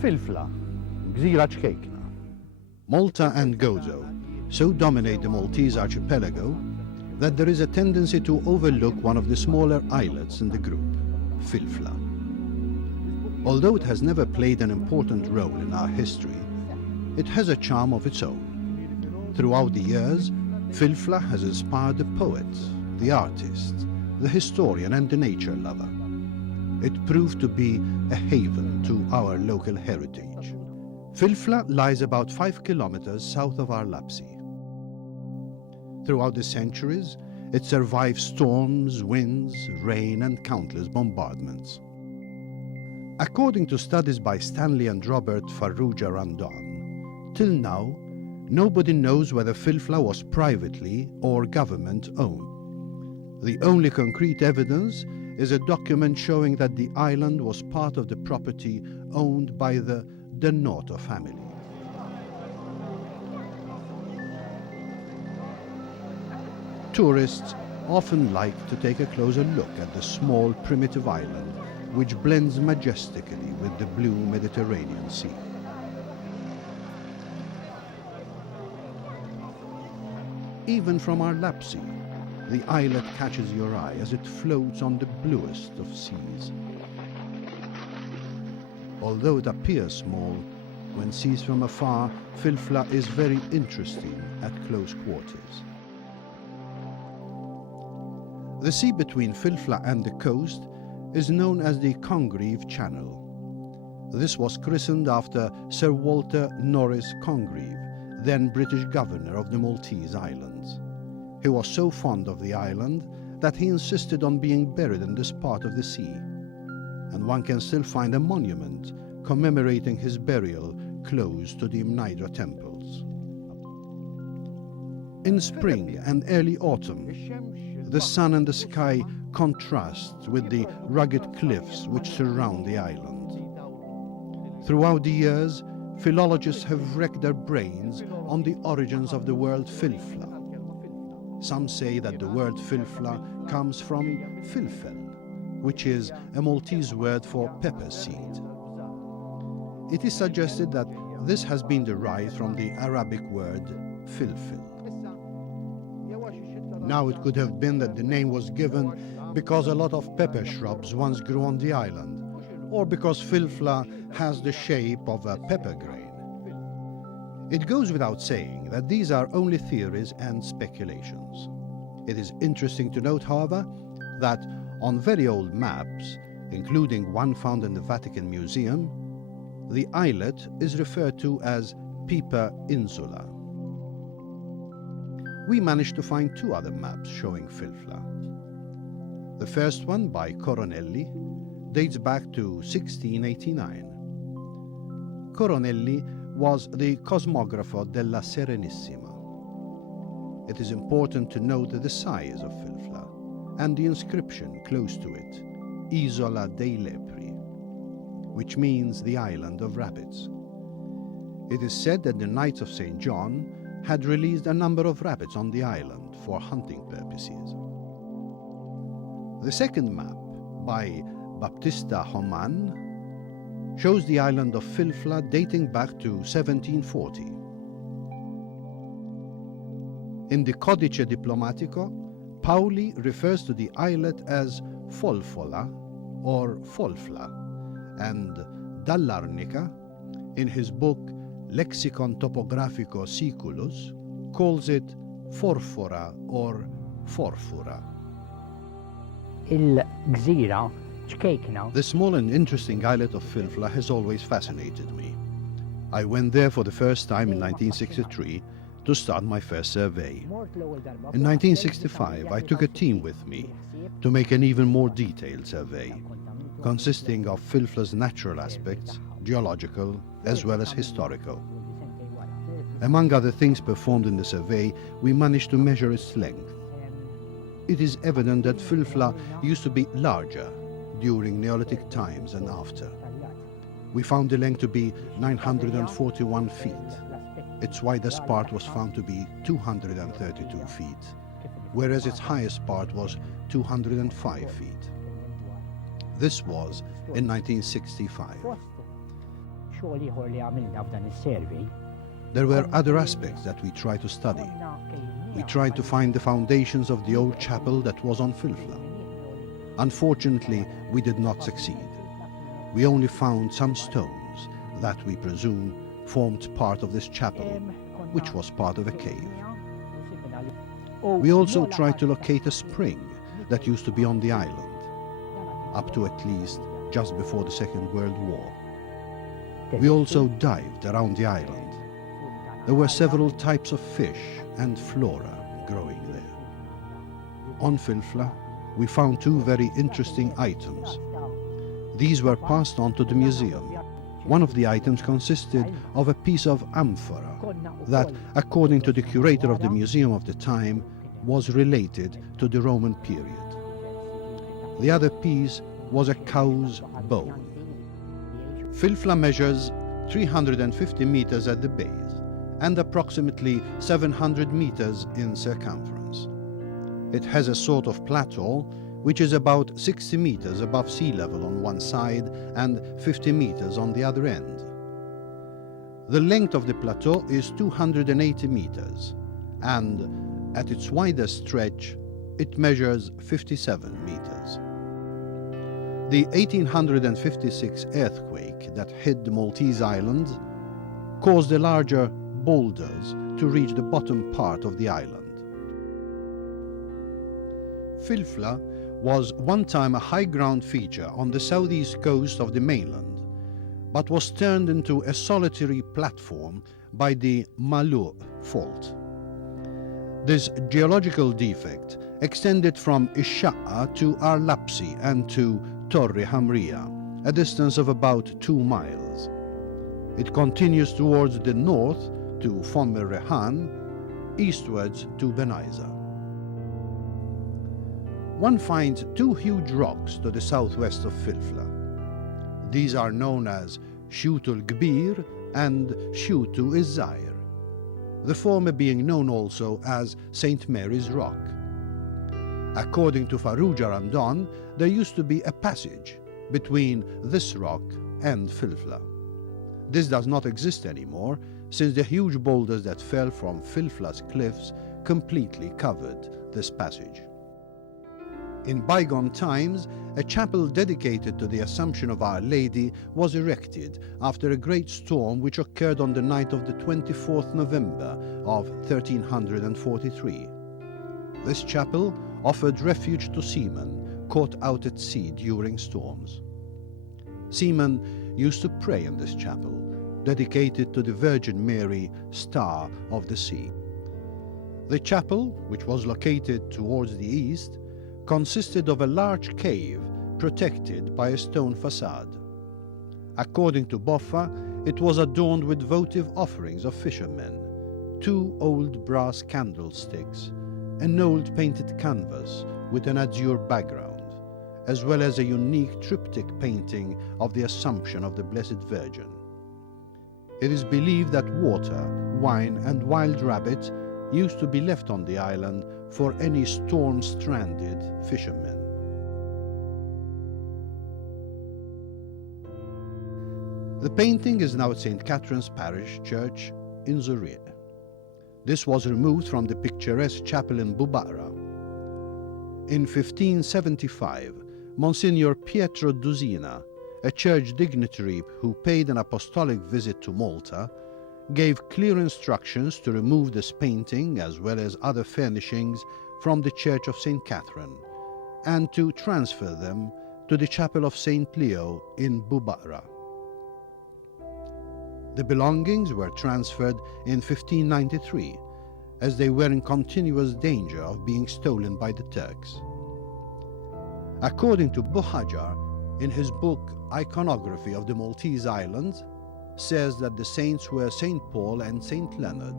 Filfla, gżira ċkejkna. Malta and Gozo so dominate the Maltese archipelago that there is a tendency to overlook one of the smaller islets in the group, Filfla. Although it has never played an important role in our history, it has a charm of its own. Throughout the years, Filfla has inspired the poet, the artist, the historian and the nature lover. It proved to be a haven to our local heritage. Filfla lies about 5 kilometers south of our Lapsi. Throughout the centuries, it survived storms, winds, rain and countless bombardments. According to studies by Stanley and Robert Farrugia Randon, till now, nobody knows whether Filfla was privately or government owned. The only concrete evidence is a document showing that the island was part of the property owned by the Noto family. Tourists often like to take a closer look at the small primitive island which blends majestically with the blue Mediterranean Sea. Even from our Lapsi, the islet catches your eye as it floats on the bluest of seas. Although it appears small, when seen from afar, Filfla is very interesting at close quarters. The sea between Filfla and the coast is known as the Congreve Channel. This was christened after Sir Walter Norris Congreve, then British governor of the Maltese Islands. He was so fond of the island that he insisted on being buried in this part of the sea, and one can still find a monument commemorating his burial close to the Mnaidra temples. In spring and early autumn, the sun and the sky contrast with the rugged cliffs which surround the island. Throughout the years, philologists have wrecked their brains on the origins of the word Filfla. Some say that the word Filfla comes from filfel, which is a Maltese word for pepper seed. It is suggested that this has been derived from the Arabic word filfil. Now it could have been that the name was given because a lot of pepper shrubs once grew on the island, or because Filfla has the shape of a pepper grain. It goes without saying that these are only theories and speculations. It is interesting to note, however, that on very old maps, including one found in the Vatican Museum, the islet is referred to as Pipa Insula. We managed to find 2 other maps showing Filfla. The first one, by Coronelli, dates back to 1689. Coronelli was the cosmographer della Serenissima. It is important to note the size of Filfla and the inscription close to it, Isola dei Lepri, which means the island of rabbits. It is said that the Knights of St. John had released a number of rabbits on the island for hunting purposes. The second map, by Baptista Homan, shows the island of Filfla dating back to 1740. In the Codice Diplomatico, Pauli refers to the islet as Folfola or Folfla, and Dallarnica, in his book Lexicon Topografico Siculus, calls it Forfora or Forfura. Il-gżira ċkejkna. The small and interesting islet of Filfla has always fascinated me. I went there for the first time in 1963 to start my first survey. In 1965, I took a team with me to make an even more detailed survey, consisting of Filfla's natural aspects, geological, as well as historical. Among other things performed in the survey, we managed to measure its length. It is evident that Filfla used to be larger during Neolithic times and after. We found the length to be 941 feet. Its widest part was found to be 232 feet, whereas its highest part was 205 feet. This was in 1965. xogħol ieħor li għamilna f'dan is-survey. There were other aspects that we tried to study. We tried to find the foundations of the old chapel that was on Filfla. Unfortunately, we did not succeed. We only found some stones that we presume formed part of this chapel, which was part of a cave. We also tried to locate a spring that used to be on the island, up to at least just before the Second World War. We also dived around the island. There were several types of fish and flora growing there. On Filfla, we found two very interesting items. These were passed on to the museum. One of the items consisted of a piece of amphora that, according to the curator of the museum of the time, was related to the Roman period. The other piece was a cow's bone. Filfla measures 350 meters at the base and approximately 700 meters in circumference. It has a sort of plateau which is about 60 meters above sea level on one side and 50 meters on the other end. The length of the plateau is 280 meters, and at its widest stretch, it measures 57 meters. The 1856 earthquake that hit the Maltese islands caused the larger boulders to reach the bottom part of the island. Filfla was one time a high ground feature on the southeast coast of the mainland, but was turned into a solitary platform by the Malta fault. This geological defect extended from Ishaqqa to Arlapsi and to Torre Hamria, a distance of about 2 miles. It continues towards the north to Fom el-Rehan, eastwards to Benaiza. One finds two huge rocks to the southwest of Filfla. These are known as Shutul Gbir and Shutu Izzair, the former being known also as St. Mary's Rock. According to Farrugia Ramdan, there used to be a passage between this rock and Filfla. This does not exist anymore, since the huge boulders that fell from Filfla's cliffs completely covered this passage. In bygone times, a chapel dedicated to the Assumption of Our Lady was erected after a great storm which occurred on the night of the 24th November of 1343. This chapel offered refuge to seamen caught out at sea during storms. Seamen used to pray in this chapel, dedicated to the Virgin Mary, Star of the Sea. The chapel, which was located towards the east, consisted of a large cave protected by a stone facade. According to Boffa, it was adorned with votive offerings of fishermen, 2 old brass candlesticks, an old painted canvas with an azure background, as well as a unique triptych painting of the Assumption of the Blessed Virgin. It is believed that water, wine and wild rabbits used to be left on the island for any storm-stranded fishermen. The painting is now at St. Catherine's Parish Church in Zurich. This was removed from the picturesque chapel in Bubara. In 1575, Monsignor Pietro Dusina, a church dignitary who paid an apostolic visit to Malta, gave clear instructions to remove this painting as well as other furnishings from the Church of St. Catherine and to transfer them to the Chapel of St. Leo in Bubara. The belongings were transferred in 1593 as they were in continuous danger of being stolen by the Turks. According to Buhajar, in his book Iconography of the Maltese Islands, says that the saints were St. Paul and St. Leonard.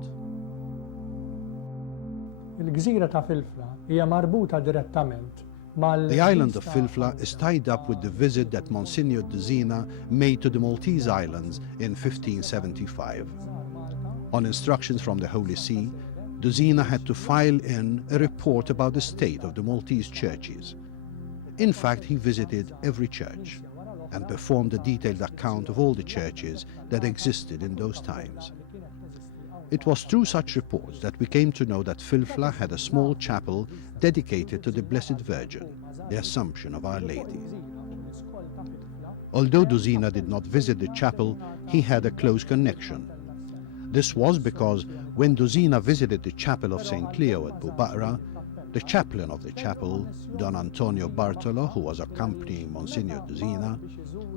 Il-gżira ta' Filfla hija marbuta direttament mal. The island of Filfla is tied up with the visit that Monsignor Dusina made to the Maltese Islands in 1575. On instructions from the Holy See, Dusina had to file in a report about the state of the Maltese churches. In fact, he visited every church. and performed a detailed account of all the churches that existed in those times. It was through such reports that we came to know that Filfla had a small chapel dedicated to the Blessed Virgin, the Assumption of Our Lady. Although Dusina did not visit the chapel, he had a close connection. This was because when Dusina visited the chapel of St. Cleo at Bubara, the chaplain of the chapel, Don Antonio Bartolo, who was accompanying Monsignor Dusina,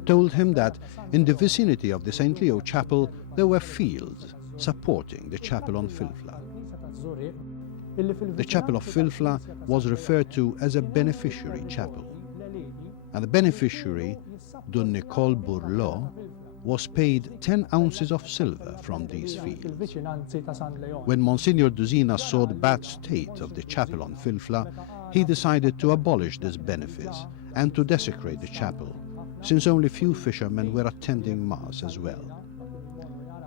told him that in the vicinity of the St. Cleo chapel there were fields supporting the chapel on Filfla. The chapel of Filfla was referred to as a beneficiary chapel, and the beneficiary, Don Nicole Bourlot, was paid 10 ounces of silver from these fields. When Monsignor Dusina saw the bad state of the chapel on Filfla, he decided to abolish this benefice and to desecrate the chapel, since only few fishermen were attending Mass as well.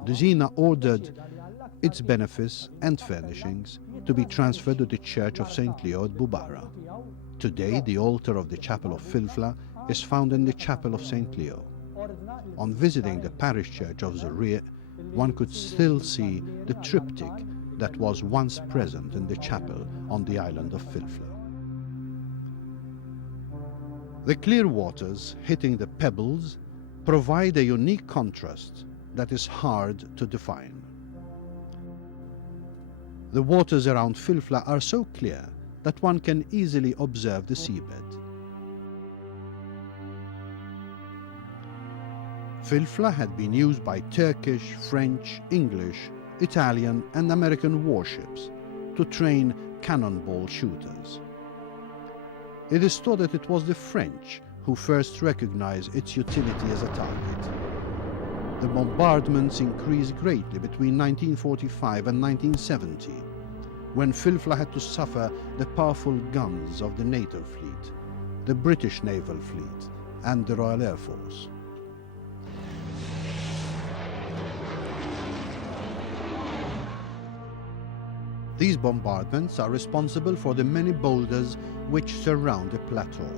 Dusina ordered its benefice and furnishings to be transferred to the Church of St. Leo at Bubara. Today, the altar of the chapel of Filfla is found in the chapel of St. Leo. On visiting the parish church of Zorriet, one could still see the triptych that was once present in the chapel on the island of Filfla. The clear waters hitting the pebbles provide a unique contrast that is hard to define. The waters around Filfla are so clear that one can easily observe the seabed. Filfla had been used by Turkish, French, English, Italian and American warships to train cannonball shooters. It is thought that it was the French who first recognized its utility as a target. The bombardments increased greatly between 1945 and 1970, when Filfla had to suffer the powerful guns of the NATO fleet, the British Naval Fleet and the Royal Air Force. These bombardments are responsible for the many boulders which surround the plateau.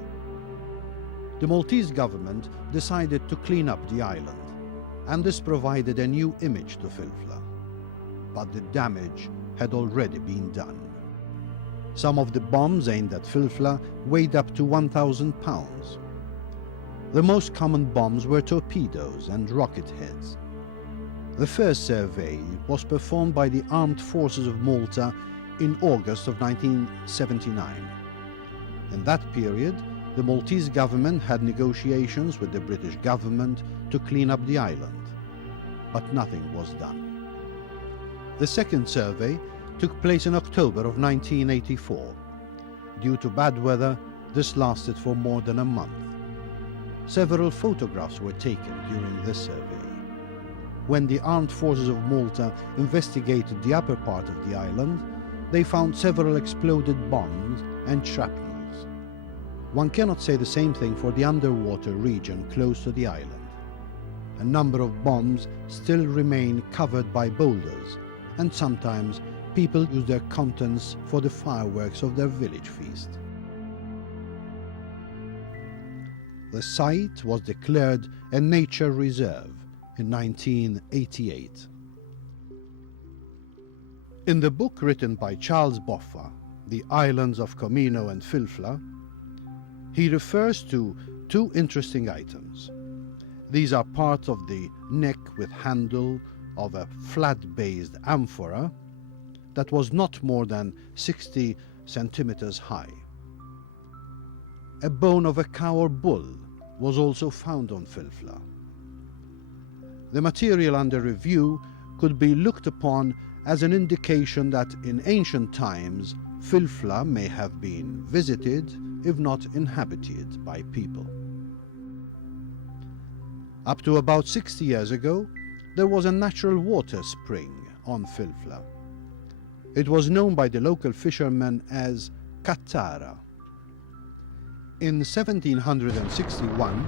The Maltese government decided to clean up the island, and this provided a new image to Filfla. But the damage had already been done. Some of the bombs aimed at Filfla weighed up to 1,000 pounds. The most common bombs were torpedoes and rocket heads. The first survey was performed by the Armed Forces of Malta in August of 1979. In that period, the Maltese government had negotiations with the British government to clean up the island, but nothing was done. The second survey took place in October of 1984. Due to bad weather, this lasted for more than a month. Several photographs were taken during this survey. When the Armed Forces of Malta investigated the upper part of the island, they found several exploded bombs and shrapnels. One cannot say the same thing for the underwater region close to the island. A number of bombs still remain covered by boulders, and sometimes people use their contents for the fireworks of their village feast. The site was declared a nature reserve in 1988. In the book written by Charles Boffa, The Islands of Comino and Filfla, he refers to two interesting items. These are part of the neck with handle of a flat-based amphora that was not more than 60 centimeters high. A bone of a cow or bull was also found on Filfla. The material under review could be looked upon as an indication that in ancient times Filfla may have been visited, if not inhabited, by people. Up to about 60 years ago, there was a natural water spring on Filfla. It was known by the local fishermen as Kattara. In 1761,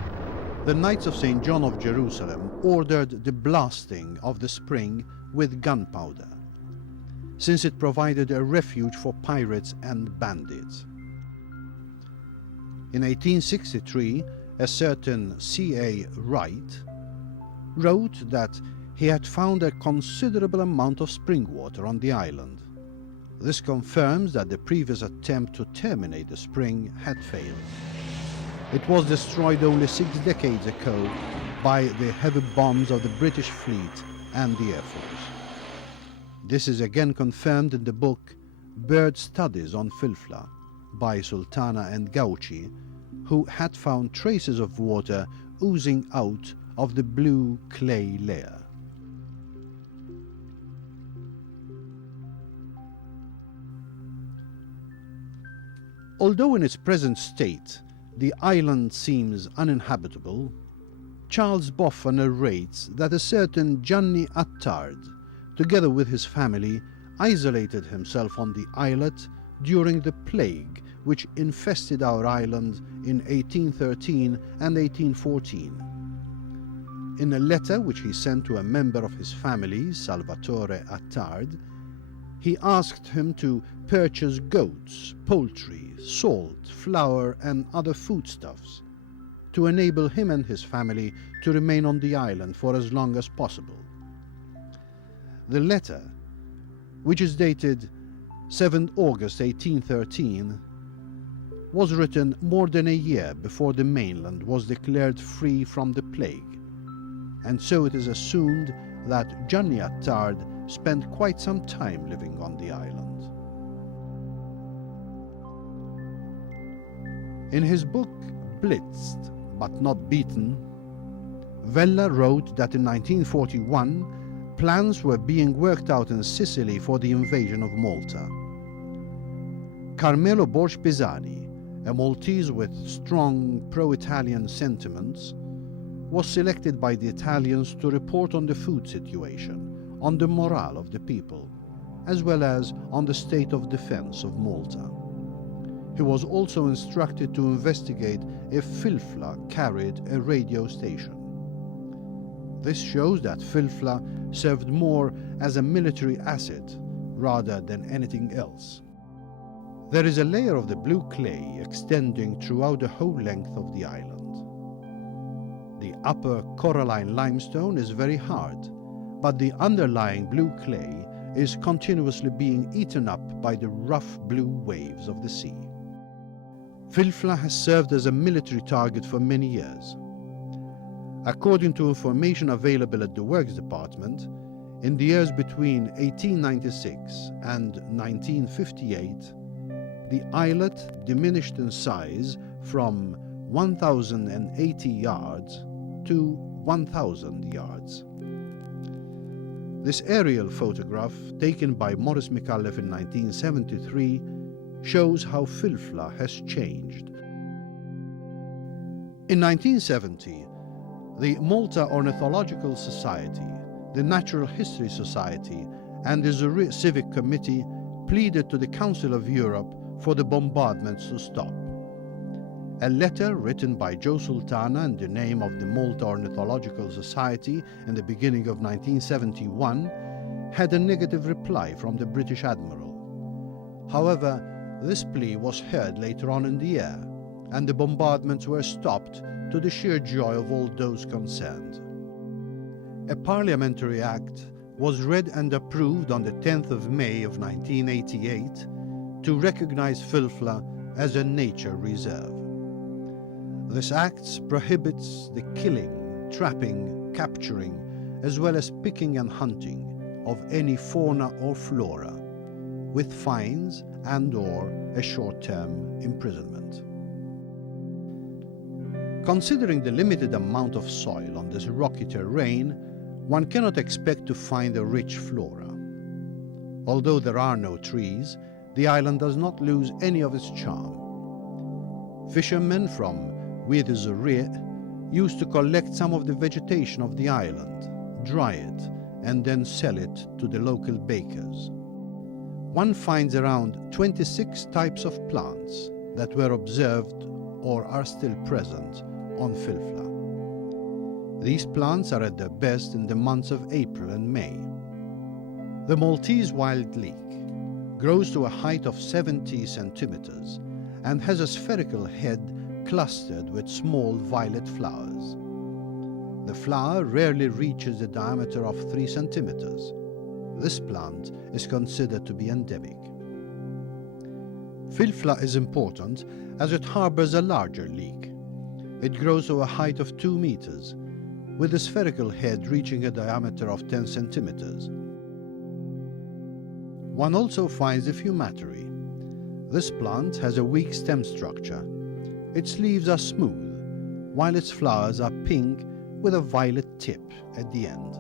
the Knights of St. John of Jerusalem ordered the blasting of the spring with gunpowder, since it provided a refuge for pirates and bandits. In 1863, a certain C.A. Wright, wrote that he had found a considerable amount of spring water on the island. This confirms that the previous attempt to terminate the spring had failed. It was destroyed only 6 decades ago by the heavy bombs of the British fleet and the Air Force. This is again confirmed in the book Bird Studies on Filfla by Sultana and Gauci, who had found traces of water oozing out of the blue clay layer. Although in its present state the island seems uninhabitable, Charles Boffin narrates that a certain Gianni Attard, together with his family, isolated himself on the islet during the plague which infested our island in 1813 and 1814. In a letter which he sent to a member of his family, Salvatore Attard, he asked him to purchase goats, poultry, salt, flour and other foodstuffs to enable him and his family to remain on the island for as long as possible. The letter, which is dated 7 August 1813, was written more than a year before the mainland was declared free from the plague, and so it is assumed that Gianni Attard spent quite some time living on the island. In his book Blitzed but Not Beaten, Vella wrote that in 1941 plans were being worked out in Sicily for the invasion of Malta. Carmelo Borg Pisani, a Maltese with strong pro-Italian sentiments, was selected by the Italians to report on the food situation, on the morale of the people, as well as on the state of defense of Malta. He was also instructed to investigate if Filfla carried a radio station. This shows that Filfla served more as a military asset rather than anything else. There is a layer of the blue clay extending throughout the whole length of the island. The upper coralline limestone is very hard, but the underlying blue clay is continuously being eaten up by the rough blue waves of the sea. Filfla has served as a military target for many years. According to information available at the Works Department, in the years between 1896 and 1958, the islet diminished in size from 1,080 yards to 1,000 yards. This aerial photograph, taken by Maurice McAuliffe in 1973, shows how Filfla has changed. In 1970, the Malta Ornithological Society, the Natural History Society, and the Zurich Civic Committee pleaded to the Council of Europe for the bombardments to stop. A letter written by Joe Sultana in the name of the Malta Ornithological Society in the beginning of 1971 had a negative reply from the British Admiral. However, this plea was heard later on in the year, and the bombardments were stopped to the sheer joy of all those concerned. A parliamentary act was read and approved on the 10th of May of 1988 to recognize Filfla as a nature reserve. This act prohibits the killing, trapping, capturing, as well as picking and hunting of any fauna or flora, with fines and/or a short-term imprisonment. Considering the limited amount of soil on this rocky terrain, one cannot expect to find a rich flora. Although there are no trees, the island does not lose any of its charm. Fishermen from Oued Zurich used to collect some of the vegetation of the island, dry it, and then sell it to the local bakers. One finds around 26 types of plants that were observed or are still present on Filfla. These plants are at their best in the months of April and May. The Maltese wild leek grows to a height of 70 centimeters and has a spherical head clustered with small violet flowers. The flower rarely reaches a diameter of 3 centimeters. This plant is considered to be endemic. Filfla is important as it harbors a larger leek. It grows to a height of 2 meters, with a spherical head reaching a diameter of 10 centimeters. One also finds the fumatory. This plant has a weak stem structure. Its leaves are smooth, while its flowers are pink with a violet tip at the end.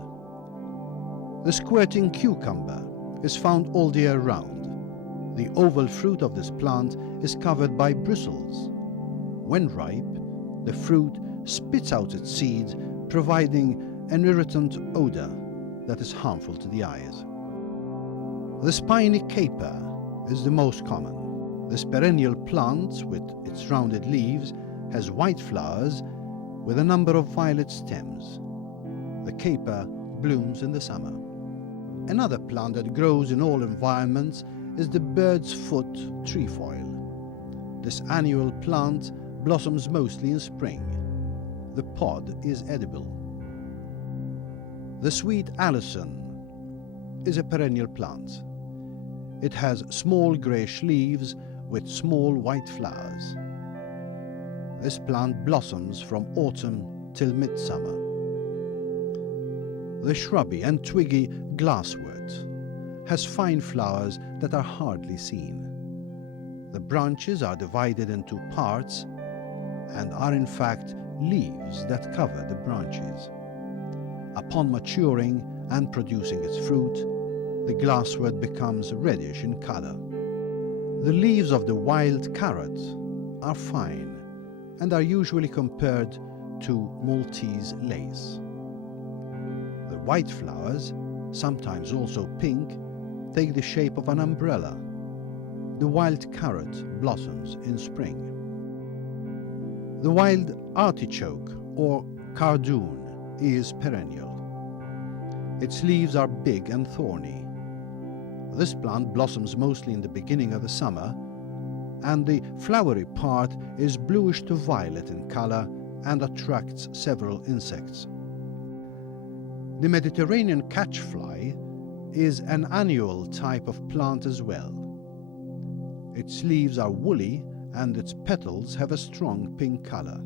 The squirting cucumber is found all the year round. The oval fruit of this plant is covered by bristles. When ripe, the fruit spits out its seeds, providing an irritant odor that is harmful to the eyes. The spiny caper is the most common. This perennial plant, with its rounded leaves, has white flowers with a number of violet stems. The caper blooms in the summer. Another plant that grows in all environments is the bird's foot trefoil. This annual plant blossoms mostly in spring. The pod is edible. The sweet Alison is a perennial plant. It has small greyish leaves with small white flowers. This plant blossoms from autumn till midsummer. The shrubby and twiggy glasswort has fine flowers that are hardly seen. The branches are divided into parts and are in fact leaves that cover the branches. Upon maturing and producing its fruit, the glasswort becomes reddish in color. The leaves of the wild carrot are fine and are usually compared to Maltese lace. The white flowers, sometimes also pink, take the shape of an umbrella. The wild carrot blossoms in spring. The wild artichoke or cardoon is perennial. Its leaves are big and thorny. This plant blossoms mostly in the beginning of the summer, and the flowery part is bluish to violet in color and attracts several insects. The Mediterranean catchfly is an annual type of plant as well. Its leaves are woolly and its petals have a strong pink color.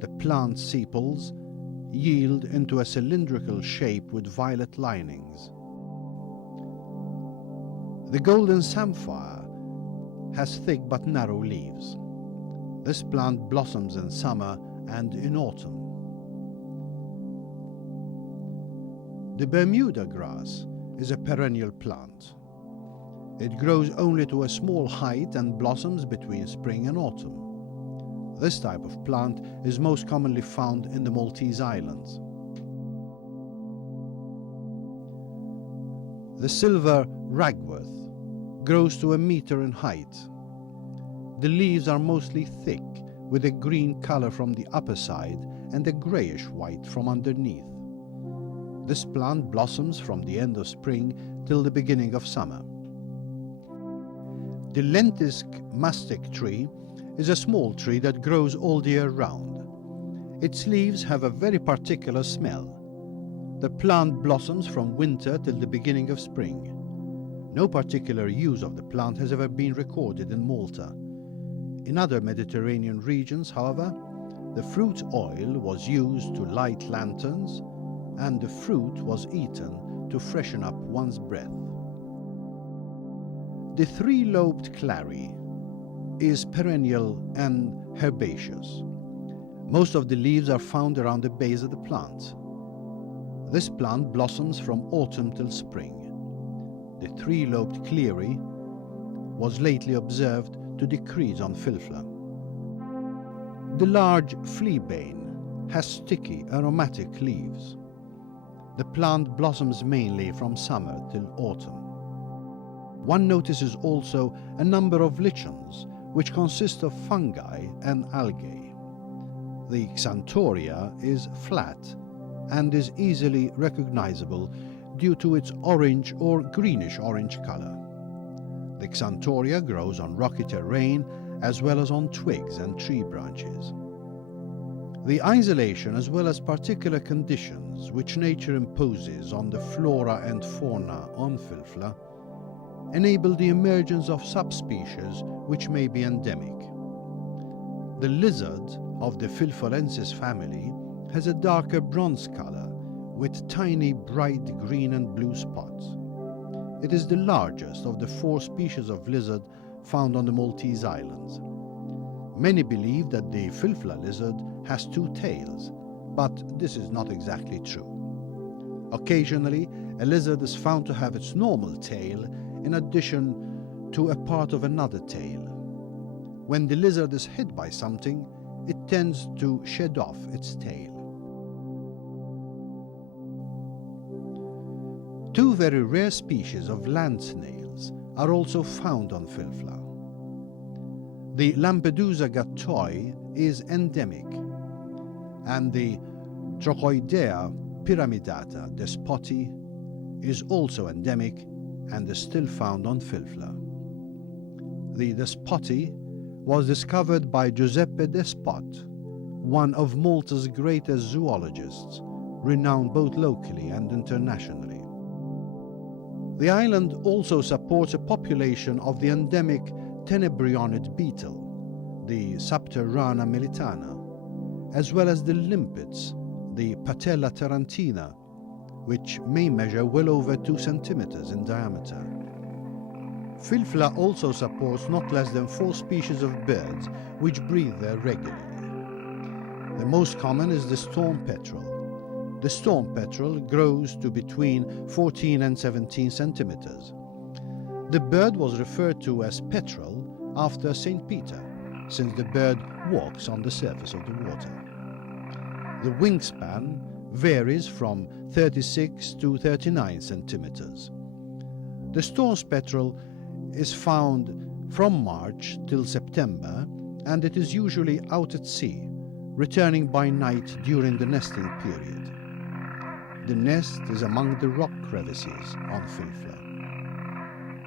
The plant sepals yield into a cylindrical shape with violet linings. The golden samphire has thick but narrow leaves. This plant blossoms in summer and in autumn. The Bermuda grass is a perennial plant. It grows only to a small height and blossoms between spring and autumn. This type of plant is most commonly found in the Maltese Islands. The silver ragworth grows to 1 meter in height. The leaves are mostly thick, with a green color from the upper side and a grayish white from underneath. This plant blossoms from the end of spring till the beginning of summer. The lentisk mastic tree is a small tree that grows all the year round. Its leaves have a very particular smell. The plant blossoms from winter till the beginning of spring. No particular use of the plant has ever been recorded in Malta. In other Mediterranean regions, however, the fruit oil was used to light lanterns, and the fruit was eaten to freshen up one's breath. The three-lobed clary is perennial and herbaceous. Most of the leaves are found around the base of the plant. This plant blossoms from autumn till spring. The three-lobed clary was lately observed to decrease on Filfla. The large fleabane has sticky, aromatic leaves. The plant blossoms mainly from summer till autumn. One notices also a number of lichens, which consist of fungi and algae. The Xanthoria is flat and is easily recognizable due to its orange or greenish-orange color. The Xanthoria grows on rocky terrain as well as on twigs and tree branches. The isolation as well as particular conditions which nature imposes on the flora and fauna on Filfla enable the emergence of subspecies which may be endemic. The lizard of the Filfolensis family has a darker bronze color with tiny bright green and blue spots. It is the largest of the 4 species of lizard found on the Maltese islands. Many believe that the Filfla lizard has 2 tails, but this is not exactly true. Occasionally, a lizard is found to have its normal tail in addition to a part of another tail. When the lizard is hit by something, it tends to shed off its tail. 2 very rare species of land snails are also found on Filfla. The Lampedusa gattoi is endemic, and the Trochoidea pyramidata despoti is also endemic and is still found on Filfla. The despoti was discovered by Giuseppe Despot, one of Malta's greatest zoologists, renowned both locally and internationally. The island also supports a population of the endemic tenebrionid beetle, the Sapterana militana, as well as the limpets, the Patella tarantina, which may measure well over 2 centimeters in diameter. Filfla also supports not less than 4 species of birds which breed there regularly. The most common is the storm petrel. The storm petrel grows to between 14 and 17 centimeters. The bird was referred to as petrel after St. Peter, since the bird walks on the surface of the water. The wingspan varies from 36 to 39 centimeters. The storm petrel is found from March till September, and it is usually out at sea, returning by night during the nesting period. The nest is among the rock crevices on Filfla.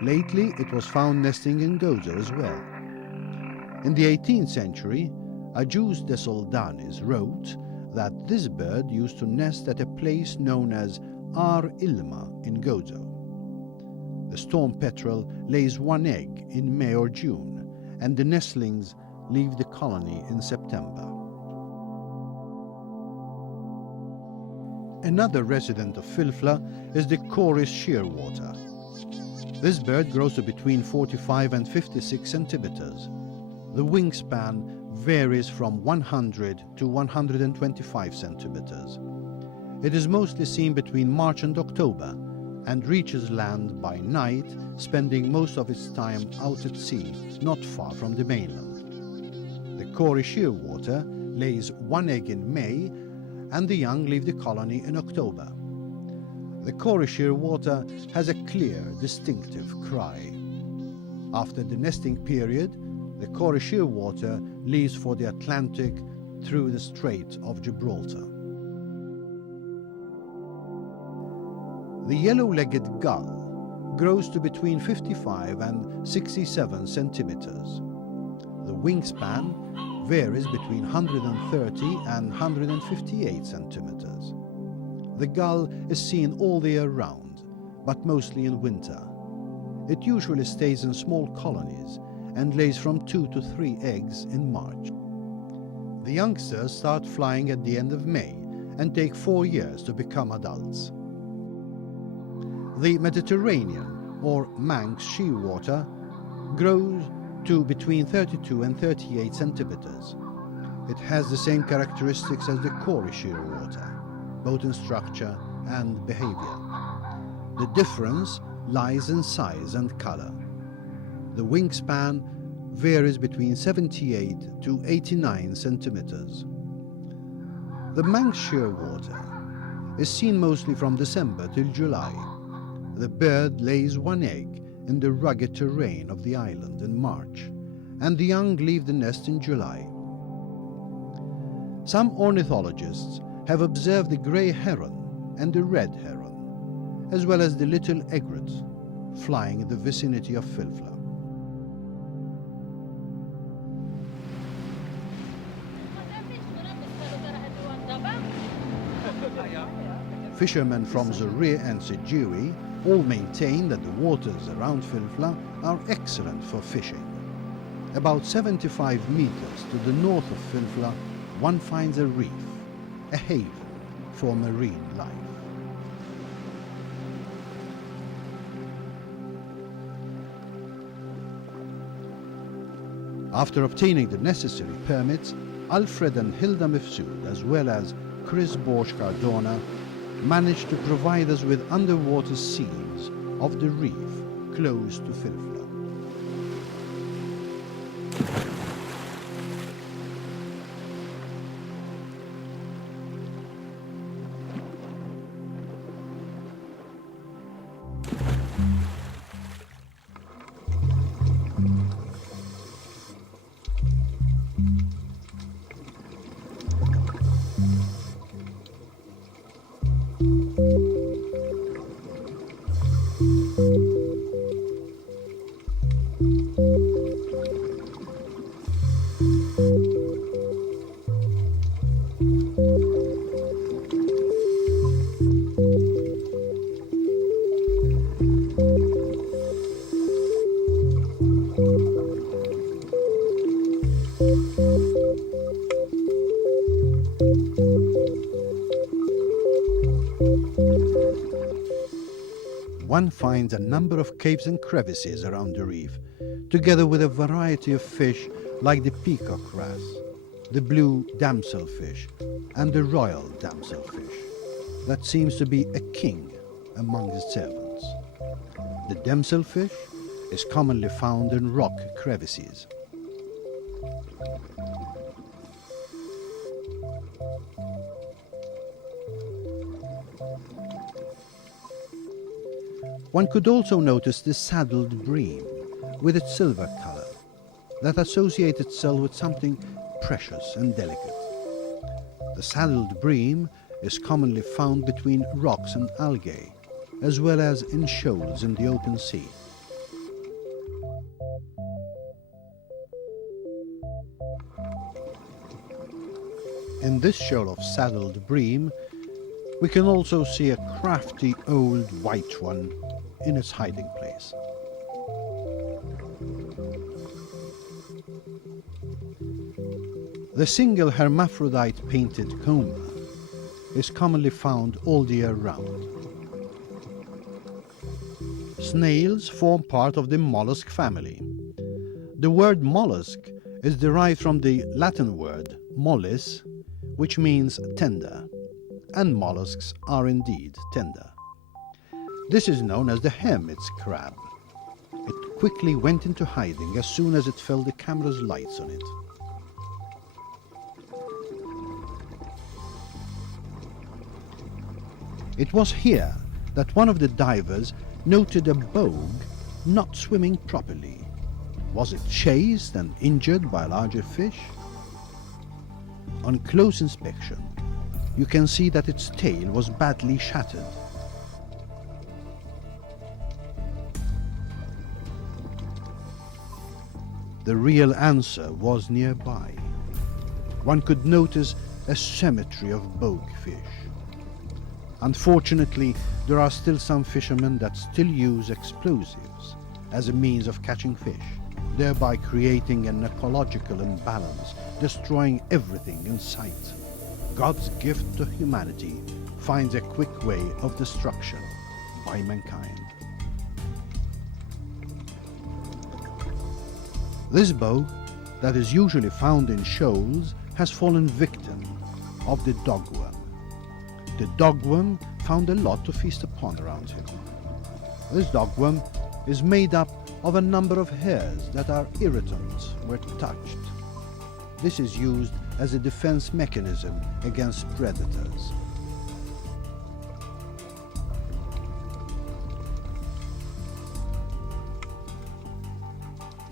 Lately, it was found nesting in Gozo as well. In the 18th century, Agius de Soldanis wrote that this bird used to nest at a place known as Ar Ilma in Gozo. The storm petrel lays 1 egg in May or June, and the nestlings leave the colony in September. Another resident of Filfla is the Chorus shearwater. This bird grows to between 45 and 56 centimeters. The wingspan varies from 100 to 125 centimeters. It is mostly seen between March and October and reaches land by night, spending most of its time out at sea, not far from the mainland. The Chorus shearwater lays 1 egg in May, and the young leave the colony in October. The Chorus shearwater has a clear, distinctive cry. After the nesting period, the Chorus shearwater leaves for the Atlantic through the Strait of Gibraltar. The yellow-legged gull grows to between 55 and 67 centimeters. The wingspan varies between 130 and 158 centimeters. The gull is seen all the year round, but mostly in winter. It usually stays in small colonies and lays from 2 to 3 eggs in March. The youngsters start flying at the end of May and take 4 years to become adults. The Mediterranean, or Manx shearwater, grows to between 32 and 38 centimeters. It has the same characteristics as the Chorus shearwater, both in structure and behavior. The difference lies in size and color. The wingspan varies between 78 to 89 centimeters. The Manx shearwater is seen mostly from December till July. The bird lays 1 egg in the rugged terrain of the island in March, and the young leave the nest in July. Some ornithologists have observed the grey heron and the red heron, as well as the little egret, flying in the vicinity of Filfla. Fishermen from Zorre and Seguri all maintain that the waters around Filfla are excellent for fishing. About 75 meters to the north of Filfla, one finds a reef, a haven for marine life. After obtaining the necessary permits, Alfred and Hilda Mifsud, as well as Chris Borsch Cardona, managed to provide us with underwater scenes of the reef close to Filfla. One finds a number of caves and crevices around the reef, together with a variety of fish like the peacock wrasse, the blue damselfish, and the royal damselfish, that seems to be a king among his servants. The damselfish is commonly found in rock crevices. One could also notice the saddled bream, with its silver color, that associates itself with something precious and delicate. The saddled bream is commonly found between rocks and algae, as well as in shoals in the open sea. In this shoal of saddled bream, we can also see a crafty old white one in its hiding place. The single hermaphrodite painted comber is commonly found all the year round. Snails form part of the mollusk family. The word mollusk is derived from the Latin word mollis, which means tender, and mollusks are indeed tender. This is known as the hermit's crab. It quickly went into hiding as soon as it felt the camera's lights on it. It was here that one of the divers noted a bogue not swimming properly. Was it chased and injured by a larger fish? On close inspection, you can see that its tail was badly shattered. The real answer was nearby. One could notice a cemetery of boguefish. Unfortunately, there are still some fishermen that still use explosives as a means of catching fish, thereby creating an ecological imbalance, destroying everything in sight. God's gift to humanity finds a quick way of destruction by mankind. This bogue, that is usually found in shoals, has fallen victim of the dogworm. The dogworm found a lot to feast upon around him. This dogworm is made up of a number of hairs that are irritant where touched. This is used as a defense mechanism against predators.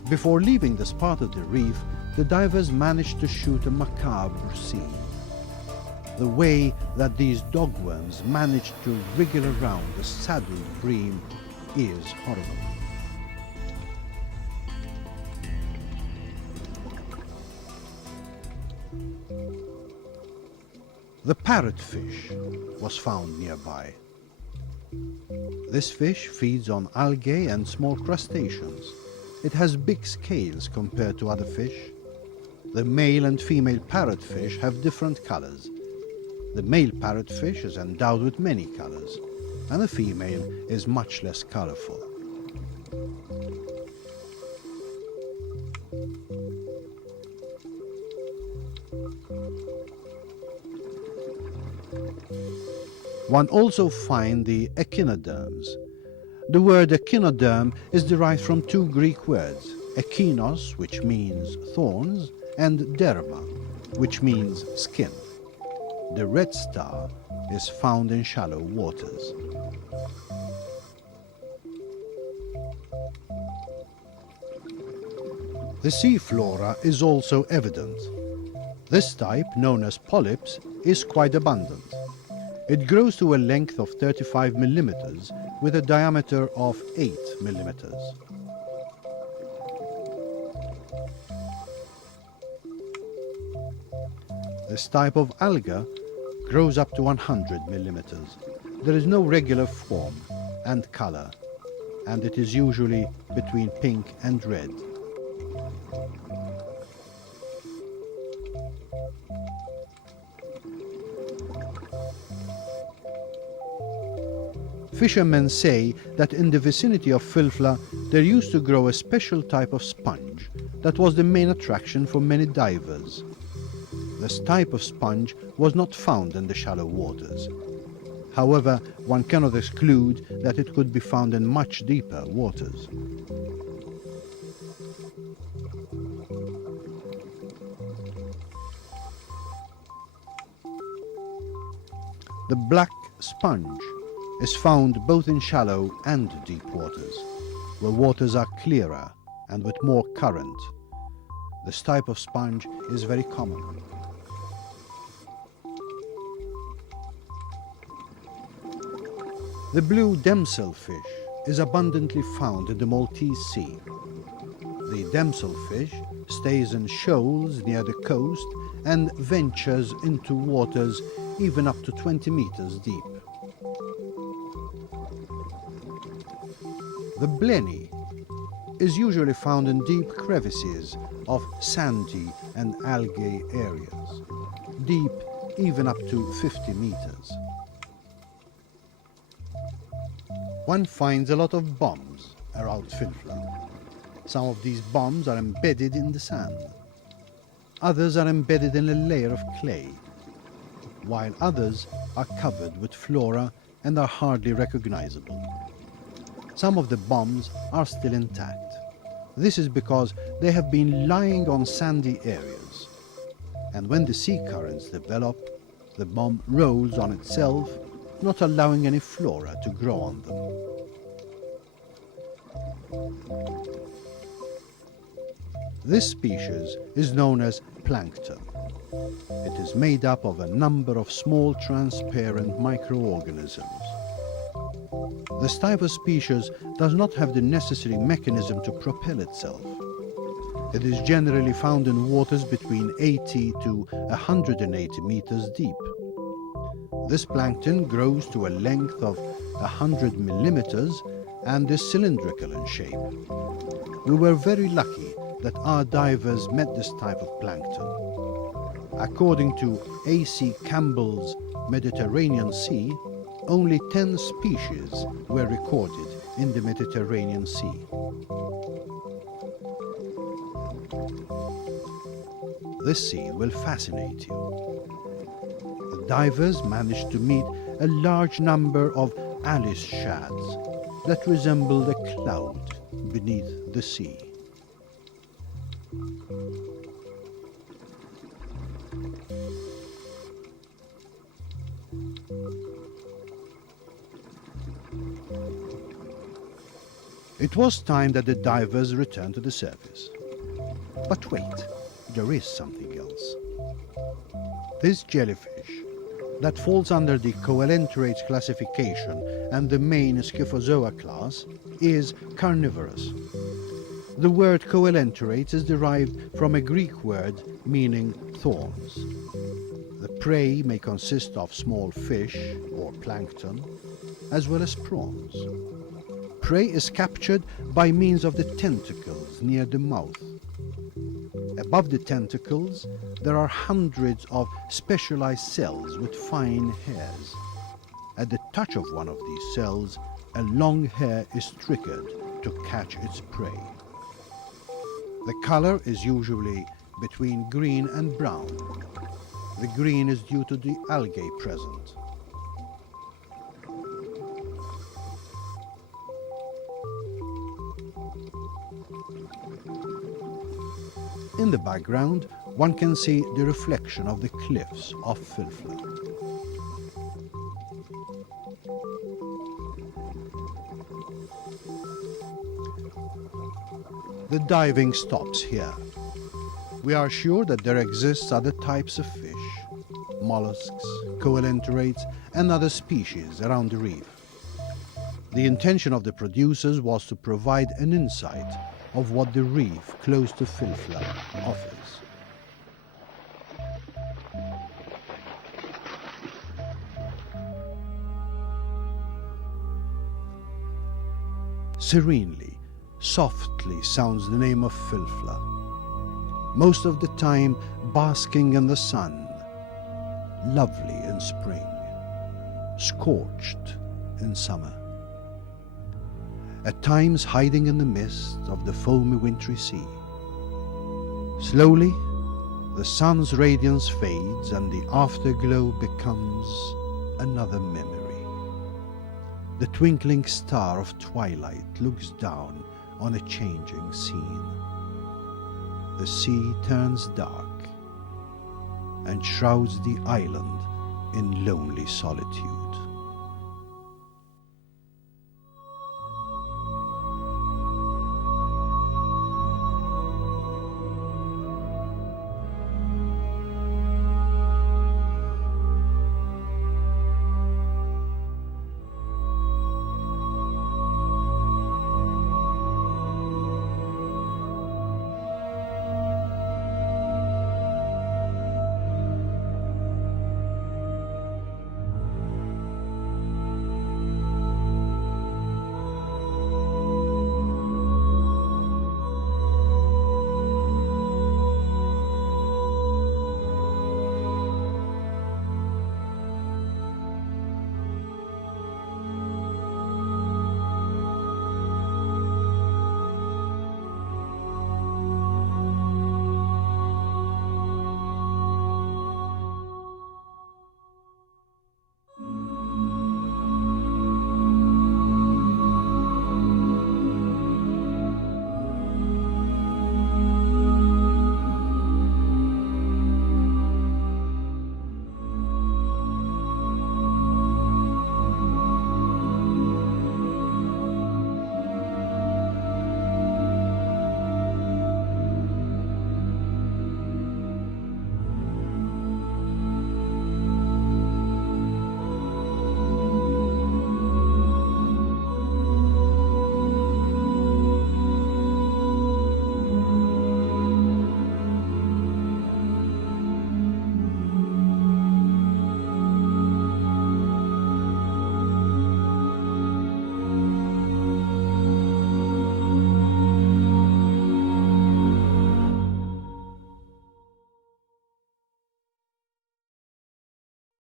Before leaving this part of the reef, the divers managed to shoot a macabre scene. The way that these dogworms managed to wriggle around the saddled bream is horrible. The parrotfish was found nearby. This fish feeds on algae and small crustaceans. It has big scales compared to other fish. The male and female parrotfish have different colors. The male parrotfish is endowed with many colors, and the female is much less colorful. One also finds the echinoderms. The word echinoderm is derived from two Greek words, echinos, which means thorns, and derma, which means skin. The red star is found in shallow waters. The sea flora is also evident. This type, known as polyps, is quite abundant. It grows to a length of 35 millimeters with a diameter of 8 millimeters. This type of alga grows up to 100 millimeters. There is no regular form and color, and it is usually between pink and red. Fishermen say that in the vicinity of Filfla there used to grow a special type of sponge that was the main attraction for many divers. This type of sponge was not found in the shallow waters. However, one cannot exclude that it could be found in much deeper waters. The black sponge is found both in shallow and deep waters, where waters are clearer and with more current. This type of sponge is very common. The blue damselfish is abundantly found in the Maltese Sea. The damselfish stays in shoals near the coast and ventures into waters even up to 20 meters deep. The blenny is usually found in deep crevices of sandy and algae areas, deep even up to 50 meters. One finds a lot of bombs around Filfla. Some of these bombs are embedded in the sand. Others are embedded in a layer of clay, while others are covered with flora and are hardly recognizable. Some of the bombs are still intact. This is because they have been lying on sandy areas, and when the sea currents develop, the bomb rolls on itself, not allowing any flora to grow on them. This species is known as plankton. It is made up of a number of small transparent microorganisms. This type of species does not have the necessary mechanism to propel itself. It is generally found in waters between 80 to 180 meters deep. This plankton grows to a length of 100 millimeters and is cylindrical in shape. We were very lucky that our divers met this type of plankton. According to A.C. Campbell's Mediterranean Sea, only 10 species were recorded in the Mediterranean Sea. This scene will fascinate you. The divers managed to meet a large number of Alice shads that resembled a cloud beneath the sea. It was time that the divers returned to the surface. But wait, there is something else. This jellyfish, that falls under the Coelenterate classification and the main Scyphozoa class, is carnivorous. The word coelenterate is derived from a Greek word meaning thorns. The prey may consist of small fish or plankton, as well as prawns. Prey is captured by means of the tentacles near the mouth. Above the tentacles, there are hundreds of specialized cells with fine hairs. At the touch of one of these cells, a long hair is triggered to catch its prey. The color is usually between green and brown. The green is due to the algae present. In the background, one can see the reflection of the cliffs of Filfla. The diving stops here. We are sure that there exists other types of fish, mollusks, coelenterate, and other species around the reef. The intention of the producers was to provide an insight of what the reef close to Filfla offers. Serenely, softly sounds the name of Filfla, most of the time basking in the sun, lovely in spring, scorched in summer, at times hiding in the mist of the foamy wintry sea. Slowly, the sun's radiance fades and the afterglow becomes another memory. The twinkling star of twilight looks down on a changing scene. The sea turns dark and shrouds the island in lonely solitude.